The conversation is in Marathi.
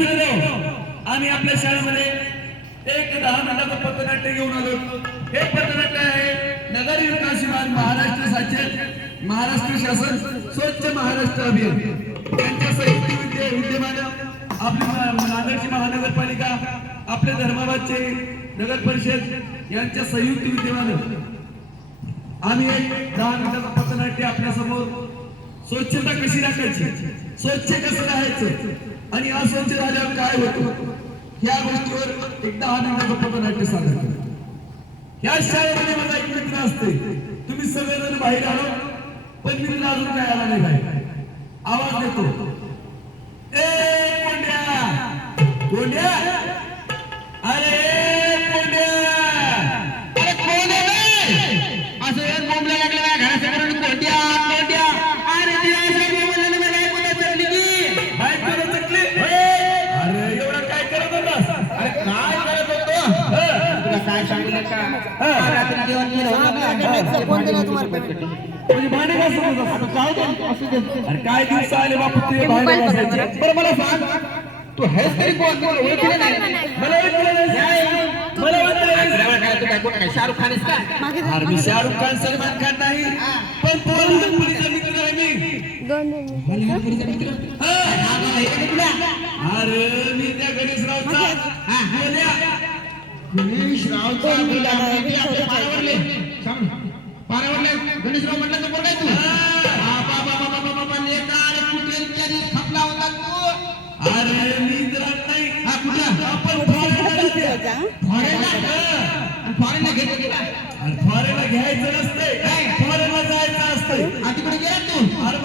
आम्ही आपल्या शाळेमध्ये एक दहा मिनिटाचं पथनाट्य घेऊन आलो. हे पथनाट्य आहे नगर विकास विभाग महाराष्ट्र राज्य महाराष्ट्र शासन स्वच्छ महाराष्ट्र अभियान. त्यांच्या संयुक्त विद्यमान आपली नांदेडची महानगरपालिका आपल्या धर्माबादचे नगर परिषद यांच्या संयुक्त विद्यमान. आम्ही एक दहा मिनिटाचं पथनाट्य आपल्यासमोर स्वच्छता कशी राखायची? स्वच्छ कसं राहायचं? आणि आसामचे झाल्यावर काय होतो? या गोष्टीवर एक दहा मिनिटाचं पथनाट्य सादर केलं या शाळेमध्ये माझा एक मित्र असते. तुम्ही सगळेजण बाहेर आलो पण मित्र अजून काय आला नाही बाहेर. आवाज देतो. ए कोंड्या! कोंड्या! काय सांगितलं का? काल रात्री जेवण केलं होतं का? म्हणजे भांडे घासत होतास आता जाऊ दे, असू दे. अरे काय दिवस आले बापू तुझे भांडे घासायचे बरं. मला सांग. तू हेच तरी कोण? ओळखलं नाही. मला ओळखलं नाही. मला शाहरुख खान आहेस का? अरे मी शाहरुख खान सलमान खान नाही. पण लहानपणीचा मित्र आहे मी. हा. अरे मी त्या गणेशरावचा बोल्या. पारावरले. गणेशराव म्हटलं तर आहे तू. खपला होता तू. अरे मी जरा नाही. हा कुठला? आपण फॉरेनला जाते. फॉरेनला घ्यायचं नसतंय. फॉरेनला जायचं असतंय. आणि तिकडे गेला तू. अरे